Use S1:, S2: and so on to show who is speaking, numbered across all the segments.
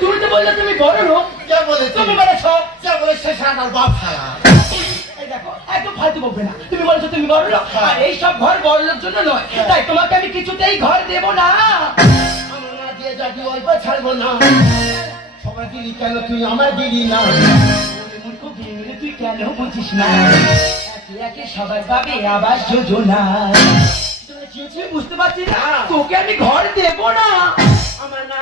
S1: তুমি তো বললে তুমি বড় লোক
S2: কে বলেছে?
S1: তুমি বলেছে?
S2: সে সারা বাপ
S1: না তুমি বলেছ তুমি বড় লোক এই সব ঘর বড় লোক নয় তাই তোমাকে আমি কিছুতেই ঘর দেব না
S2: দিয়ে যাবি, অল্প ছাড়বো না। সবাই দিলি কেন? তুই আমার দিলি না।
S1: মূর্খ তুই কেন বুঝিস না? একে একে সবাই পাবে আবাস যোজনা বুঝতে পারছি না। তোকে আমি ঘর দেব না।
S2: আমার না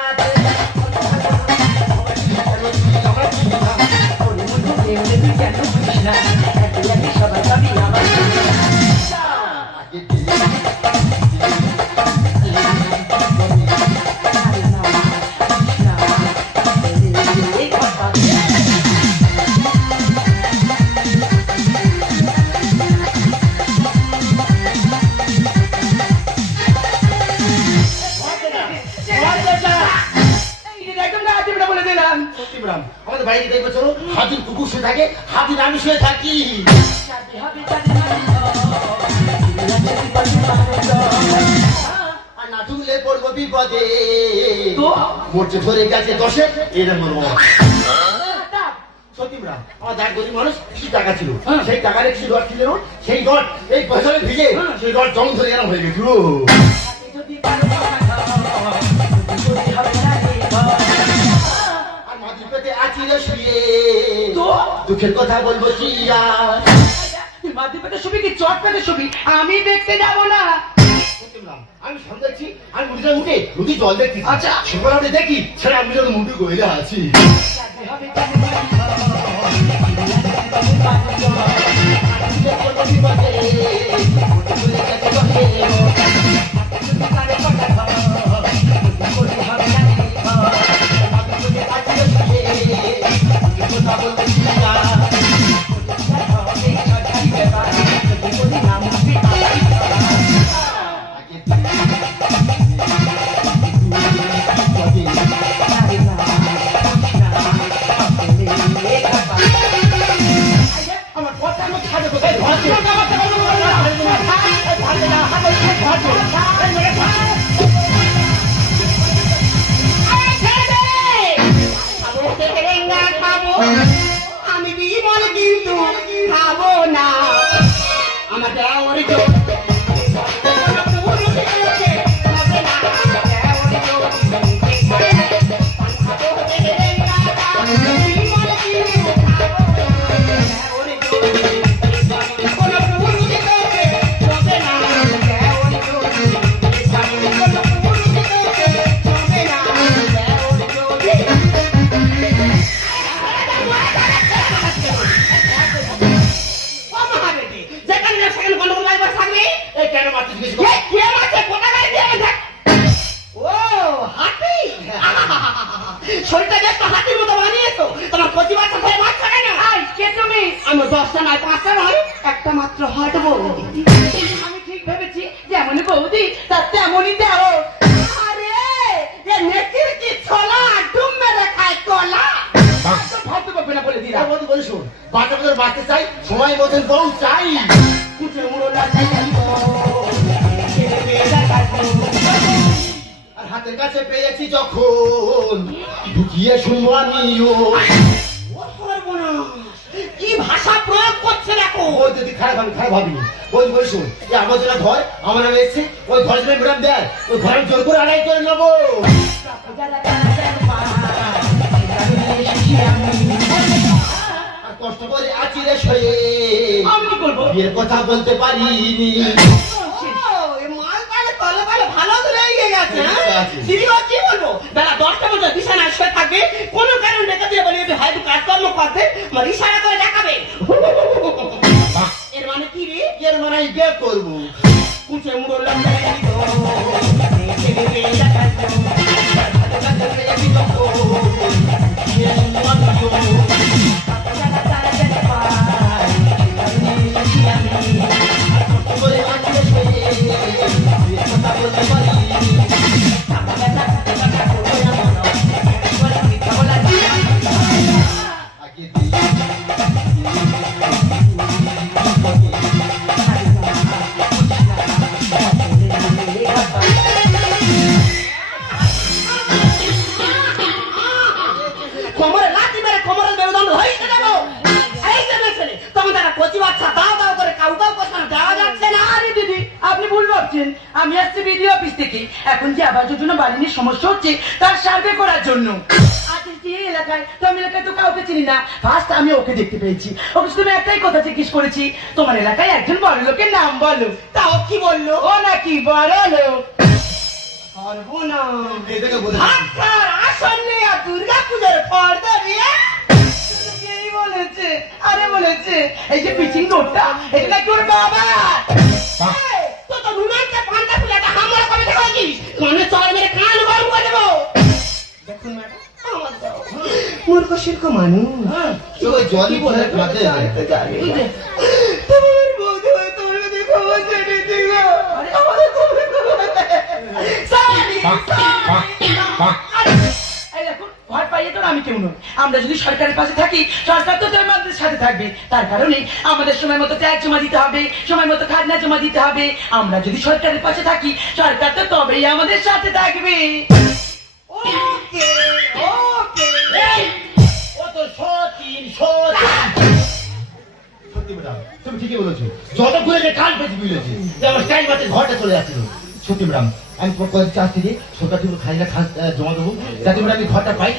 S1: কেন বুঝিস না?
S2: সত্যিগ্রাম আমাদের বাইরে দেখবে চলো হাতির কুকুর শুয়ে থাকে হাতির আমি শুয়ে থাকি। না ঢুকলে পড়ব বিপদে।
S1: তো?
S2: মোর্চে ধরে গেছে দশে এটা মরবো সত্যিগ্রাম আমার দাঁড় গরিব মানুষ কিছু টাকা ছিল।
S1: হ্যাঁ।
S2: সেই টাকার কিছু রড ছিল সেই রড এই বছরে ভিজে
S1: হ্যাঁ।
S2: সেই রড জং ধরে গেলাম হয়ে গেছিল পেটে আছি রে শুয়ে।
S1: তো?
S2: দুঃখের কথা বলব কি আর
S1: মাঝে পেটে শুবি কি চট পেটে শুবি আমি দেখতে যাব না।
S2: আমি সামনে দেখছি আমি মুড়িটা উঠে নদী জল দেখছি।
S1: আচ্ছা।
S2: সেবার দেখি ছেড়ে আমি যখন মুটু গইলে আছি। আমার
S1: আমি বিমল কিন্তু খাব না। আমার দেওয়ার জোর
S2: এই কেন মারছিস? কিছু
S1: এ, কে মারছে? কোথা গায়ে দিয়ে গেছে? ও, হাতি? শরীরটা বেশ তো হাতির মতো বানিয়েছো। তোমার কচি বাচ্চা হয়ে বাচ্চা কেন? আমার দশটা নয় পাঁচটা নয় একটা মাত্র হাঁটবো আমি ঠিক ভেবেছি যেমন বৌদি তার তেমনই দেও আরে এ নেকির কি ছোলা? ডুম মেরে খায় কলা। ফালতু বকবে না বলে দিলাম।
S2: আর বন্ধু বলিস শোন বাচ্চা বাচ্চা চাই? সময় মতন বউ চাই।
S1: কুচে মুড়ো লাগাই ছেলে
S2: হাতের কাছে পেয়েছি যখন। ঢুকিয়ে শুনব আমিও।
S1: ও কি ভাষা প্রয়োগ করছে দেখো
S2: ও যদি খারাপ আমি খারাপ ভাবি বল বল শোন এই আবর্জনা ঘর আমার নামে এসছে ওই ঘর যদি ম্যাডাম দেয় ওই ঘর আমি জোর করে আড়াই করে নেব। আর কষ্ট করে আছি রে শয়ে
S1: আমি কি করব?
S2: বিয়ের কথা বলতে পারিনি।
S1: ও কি বলব বেলা দশটা শুয়ে থাকে কোনো কারণ দেখা দিয়ে বলে কাজকর্ম করতে? মানে ইশারা করে
S3: ভাবছেন আমি আসছি বিডিও অফিস থেকে। এখন যে আবাস যোজনা বাড়ি নিয়ে সমস্যা হচ্ছে তার সার্ভে করার জন্য। আচ্ছা যে এই এলাকায় তো আমি এলাকায় তো কাউকে চিনি না। ফার্স্ট আমি ওকে দেখতে পেয়েছি। ওকে শুধু আমি একটাই কথা জিজ্ঞেস করেছি তোমার এলাকায় একজন বড় লোকের নাম বলো।
S1: তাও কি বলল?
S3: ও নাকি বড় লোক।
S1: পারব না
S2: এটাকে বলে
S1: হাতটার আসন নিয়ে দুর্গা পুজোর পর্দা দিয়ে
S3: বলেছে আরে বলেছে এই যে পিচিং রোডটা এটা নাকি ওর বাবা
S1: এই, তো তো রুমালটা পান্তা খুলে একটা দেখেছিস মানে চল মেরে কান গরম করে দেবো। দেখুন ম্যাডাম। আমার মূর্খ শির্খ মানুষ।
S2: হ্যাঁ, জলই বলে কাঁদে
S1: জানতে জানি না। তোমার বৌদি হয় তোমার কাছে ক্ষমা চেয়ে দিল আমাদের ক্ষমা
S3: আমি কেউ নই আমরা যদি সরকারের পাশে থাকি সরকার তো আমাদের সাথে থাকবে। তার কারণে আমাদের সময় মতো ট্যাক্স জমা দিতে হবে সময় মতো খাজনা জমা দিতে হবে। আমরা যদি সরকারের পাশে থাকি সরকার তো তবেই আমাদের সাথে থাকবে।
S1: ওকে
S2: ম্যাডাম আমি কয়েক চাষ থেকে সরকার থেকে আহ, জমা দেবো। যাতে আমি ঘরটা পাই।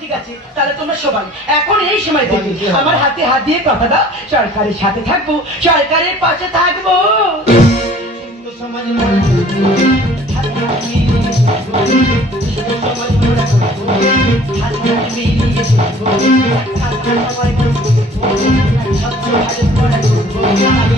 S3: ঠিক আছে তাহলে তোমরা সবাই এখন এই সময় থেকে আমার হাতে হাত দিয়ে কথা দাও সরকারের সাথে থাকব সরকারের পাশে থাকব
S2: সমাজ।
S3: সমাজ